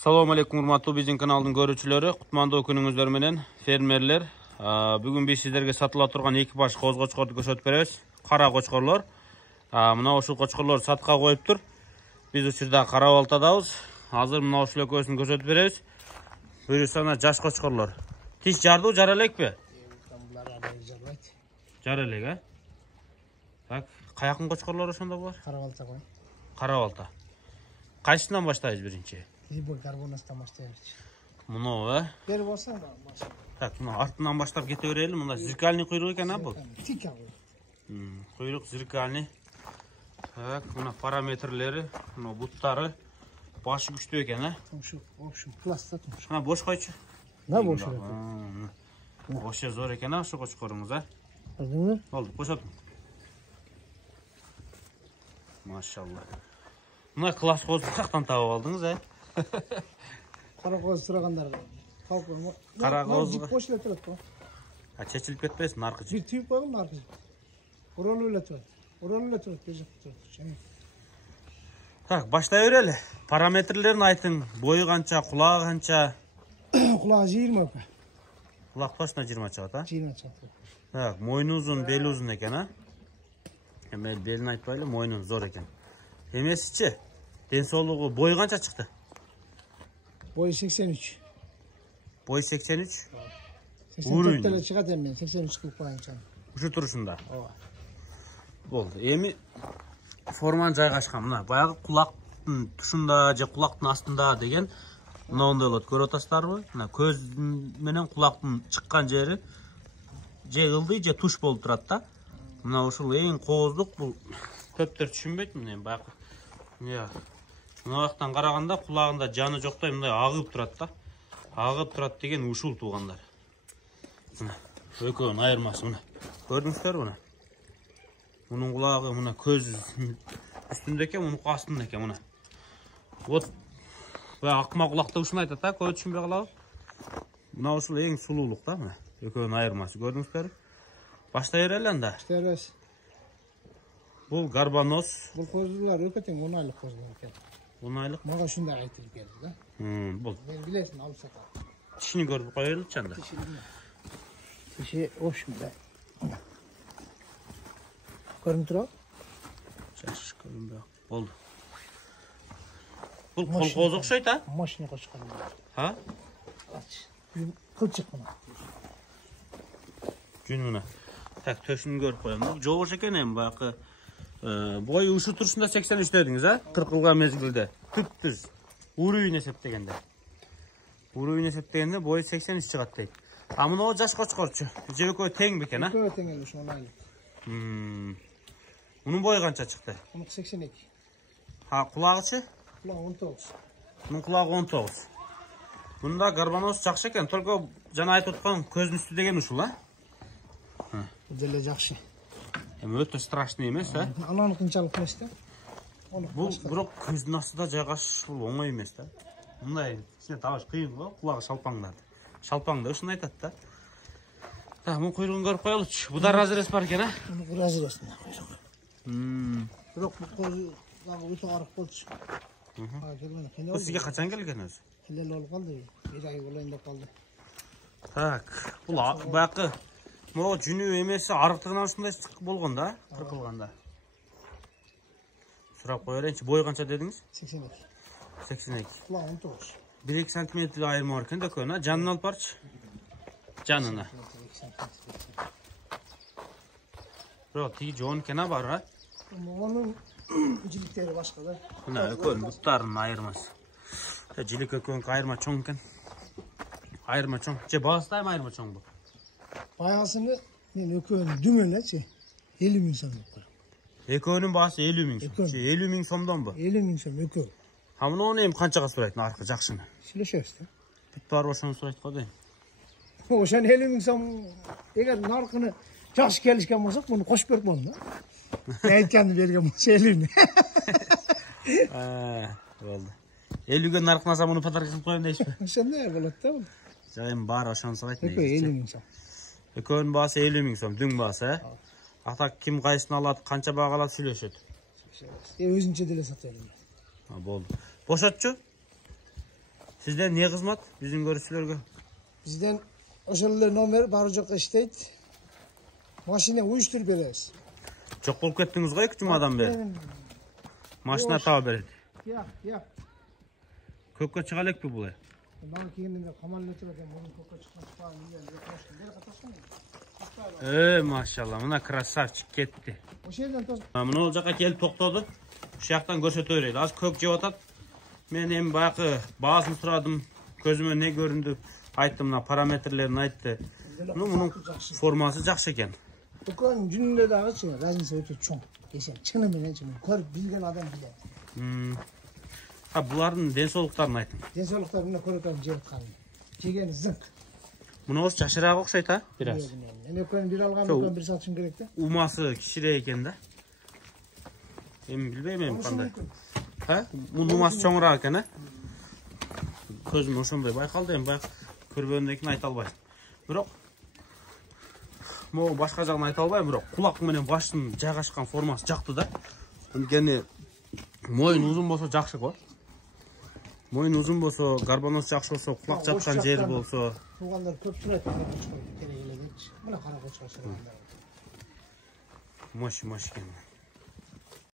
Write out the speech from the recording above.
Assalamu alaikum урматтуу биздин каналдын көрүүчүлөрү. Кутмандуу күнүңүздөр менен фермерлер. Бүгүн биз сиздерге сатыла турган эки баш коз кочкорду көрсөтүп беребиз. Кара кочкорлор. Мына ушул кочкорлор сатка коюптур. Биз учурда кара балтадабыз. Азыр мына ушул экөөсүн көрсөтүп беребиз. Буюрса жаш кочкорлор. Тиш жарды, жара элекпи? Жара элек, а? Так, каякын кочкорлор ошондо булар? Кара балта кой. Кара балта. Кайсынан баштайбыз биринчи? Карбонастан баштайбыз. Муну, Бери болсаң да баш. Так, мына артынан баштап кете берели. Мында зеркальный куйрук экен, а бул? Тик куйрук. Куйрук зеркальный. Так, мына параметрлери, мына буттары, башы күчтүү экен, а? Ошо, в общем, класста турмуш. Мына бош койчу. На бош. Бошы зор экен, а, ошо кочкоруңуз, а? Көрдүңбү? Болду, кошотуң. Машалла. Мына класс козду каяктан таап алдыңыз, а? Кара коз сурагандар. Калкын. Кара коз. Бош эле турат го. Чечилип кетпесин наркы. Бир түйүп койгон наркы. Уралып эле турат. Уралып эле турат, бежек турат. Так, баштай берели. Параметрлерин айтың. Бою канча, кулагы канча? Кулагы 20 экен. Кулак точно 20 чыгат, а? 20 чыгат. Так, мойну узун, бели узун экен, а? Эми белин айтпайлы, мойну зор экен. Эмесичи? Ден соолугу бою канча чыкты? Бою 83. Бой 83. 84 эле чыгат эми, 83 кылып коюнча. Ушу турушунда. Ооба. Болду. Эми форманы жайгашкан. Мына баягы кулактын тушунда же кулактын астында деген мындай болот. Көрүп атасыздарбы? Мына көз менен кулактын чыккан жери же ылдый же туш болуп турат да. Мына ушул эң кооздук бул. Көптөр түшүнбөйт мына баягы. Мына жактан караганда кулагында жаны жоктой мындай агып турат да. Агып турат деген ушул туугандар. Мына экөөнүн айырмасы мына. Көрдүңүздөрбү мына? Мунун кулагы мына көз үстүндө экен, мунун астында экен мына. Вот баягы акма кулакта ушуну айтат да, көбү түшүнбөй калабы. Мына ушул эң сулуулук да мына. Экөөнүн айырмасы. Көрдүңүздөрбү? Баштай берели анда. Баштай беребиз. Бул гарбаноз. Бул коздулар өтө тең 10 айлык коздулар экен. 10 айлык. Мага ушундай айтылып келди да. Бул. Мен билесин, алып сатам. Тишини көрүп коелучу анда. Тиши, в общем, да. Көрүнүп турабы? Жаш көрүнбөй. Болду. Бул колкоз окшойт, а? Машина кочкон. Ha? Кылчык мына. Жүн мына. Так, төшүн көрүп коем. Жобош экен эми баягы бою ушу турушунда 83 дедиңиз, а? 40 жылга мезгилде. Түптүз. Уровень эсептегенде. Уровень эсептегенде бою 83 чыгат дейт. А мына жаш кочкорчу. Же экөө тең бекен, а? Экөө тең эле ошо 10 айлык. Мунун бою канча чыкты? Мунун 82. Ha, кулагычы? Кулагы 19. Мунун кулагы 19. Мында гарбаноз жакшы экен, только жана айтып аткан көздүн үстү деген ушул, а? Деле жакшы. Эми өтө страшный эмес, а? Ананы кынчалык эмес да. Бул бирок көздүн астында жайгаш бул оңой эмес да. Мындай ичине табыш кыйын го, кулагы шалпаңдады. Шалпаңда ушуну айтат да. Так, мун куйругун көрүп коелучу. Буда разрез бар экен, а? Муну разрез мына куйругу. Бирок бул коз дагы өтө арык болчу. Бул сизге качан келген өзү? Келел болуп калды. Бир ай болоюн деп калды. Так, бул баягы могу жүнү эмеси арыктыгынан ушундай болгон да, кыркылганда. Сурап кое берейинчи, бою канча дедиңиз? 82. 82. Кулагы 19. 1-2 сантиметр айырма бар экен да экөөнү, а? Жанын алып барчы. Жанына. Бирок тиги жоон экен, а бар, а? Монун жиликтери башка да. Мына экөөнүн буттарынын айырмасы. Жилик экөөнүн айырма чоң экен. Айырма чоң. Же багыстайм айырма чоң бу. Баягысыны мен экөөнүн дүң элечи 50 миң сом деп коем. Экөөнүн баасы 50 миң сом. 50 миң сомдонбу? 50 миң сом экөө. Ha муну эми канчага сурайт наркы жакшымы? Сүйлөшөбүз да. Бүт бар ошону сурайт го дейм. Ошону 50 миң сом эгер наркыны жакшы келишкен болсок, муну кошуп берип болом да. Айтканды берген болсо 50 миң. Болду. 50ге наркынаса муну подарка кылып коем дейсизби? Ошондой болот да бул. Жайым бар ошону сурайт. Экөө 50 миң сом. Экөөнүн баасы 50 миң сом, дүң баасы, э? Ата ким кайсын алат, канча бага алат сүйлөшөт. Өзүнчө деле сатып берем. Болду. Бошотчу? Sizden ne kızmat bizim görüşçülerge? Bizden oşalılar nomer barı jokka işteydi. Maşina uyuşturup bereriz. Çok bolup kettiniz ga 2 jumadan beri. Maşina taba beredi. Ya. Kökke çıga elekpi bulay. Bana kiyininde kamalına çıkarken bugün koka çıkmış falan güzel. Beri katasın mı? Maşallah. Mına krasavçık ketdi. O şeyden toz. Mına olacakka kelip toktodu. Şu yaktan görsetöyreydi. Az kök jep atat. Men hem bayakı bağısını suradım. Gözüme ne göründü? Ayttım mına parametrelerini aytты. Bunun forması jakşı eken. Bukan gününde dağı çıkıyor. Razınsa öte çoğun. Geçen çını menen çını. Körüp bilgen adam bilen. Ha buların densoluklarını aytın. Densoluklar buna körüp jep atkanı. Jegeni zınk. Muna oz jaşıraak okşayt ha biraz. Yani ökön bir algan ökön bir satışın gerek de. Uması kişire eken da. Em bilbeyim kanday. Ha? Bunun uması çoğurak eken ha. Közüm oşonbay baykaldı em bayak körбөндekini ayta albayım. Бирок mo başka jagын ayta albayм, бирок kulak менен баштын жайгашкан формасы жакты да. Анткени moyun uzun болсо жакшы го. Moyun uzun болсо, гарбанос жакшы болсо, kulak жапкан жери болсо. Тугандар көп сурайт керек эле депчи. Мына кара кочко сураганда. Moş eкен.